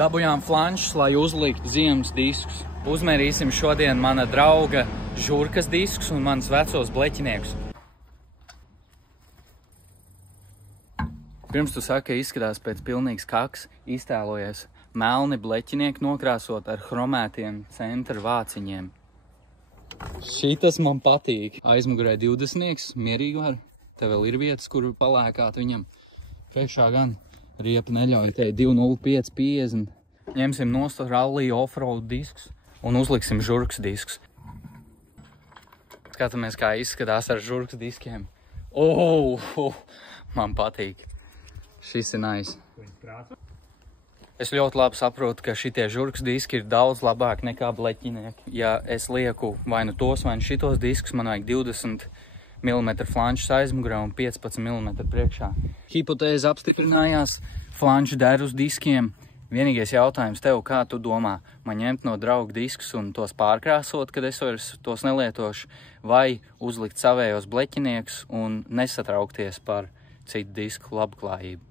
Dabujām flanšus, lai uzliktu ziemas diskus. Uzmērīsim šodien mana drauga žurkas diskus un manas vecos bleķiniekus. Pirms tu saki, ka izskatās pēc pilnīgs kaks, iztēlojies melni bleķinieki nokrāsot ar chromētiem centra vāciņiem. Šitas man patīk. Aizmugurē 20, mierīgi var. Te vēl ir vietas, kur palēkāt viņam. Priekšā gan riepa neļauj, te 205, 50. Ņemsim nost rallija offroad diskus un uzliksim žurkas diskus. Skatāmies, kā izskatās ar žurkas diskiem. Man patīk. Šis ir nice. Es ļoti labi saprotu, ka šitie žurkas diski ir daudz labāk nekā bleķinieki. Ja es lieku vai nu tos, vai nu šitos diskus, man vajag 20 mm flanšus aizmugurē un 15 mm priekšā. Hipotēze apstiprinājās, flanši der uz diskiem. Vienīgais jautājums tev, kā tu domā, man ņemt no drauga diskus un tos pārkrāsot, kad es vairs tos nelietošu, vai uzlikt savējos bleķiniekus un nesatraukties par citu disku labklājību?